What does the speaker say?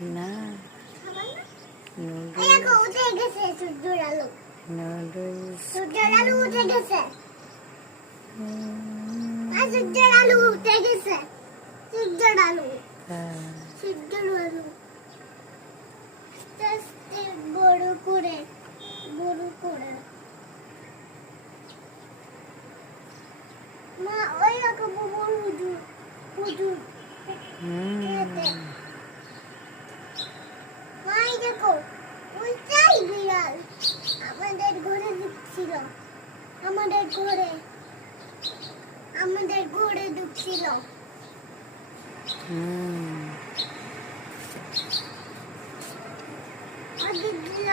না উঠে গেছে সূর্যের আলো। নুডলস সূর্যের আলো উঠে গেছে। সূর্যের আলো উঠে গেছে। সূর্যের আলো। সূর্যের আলো। আস্তে বড় করে বড় করে। মা ওই রকম বড় হুজুর হুজুর। মাই দেখো ওইটাই বিড়াল আমাদের ঘরে ঢুকছিল। আমাদের ঘরে ঢুকছিল। ওদিক দিয়ে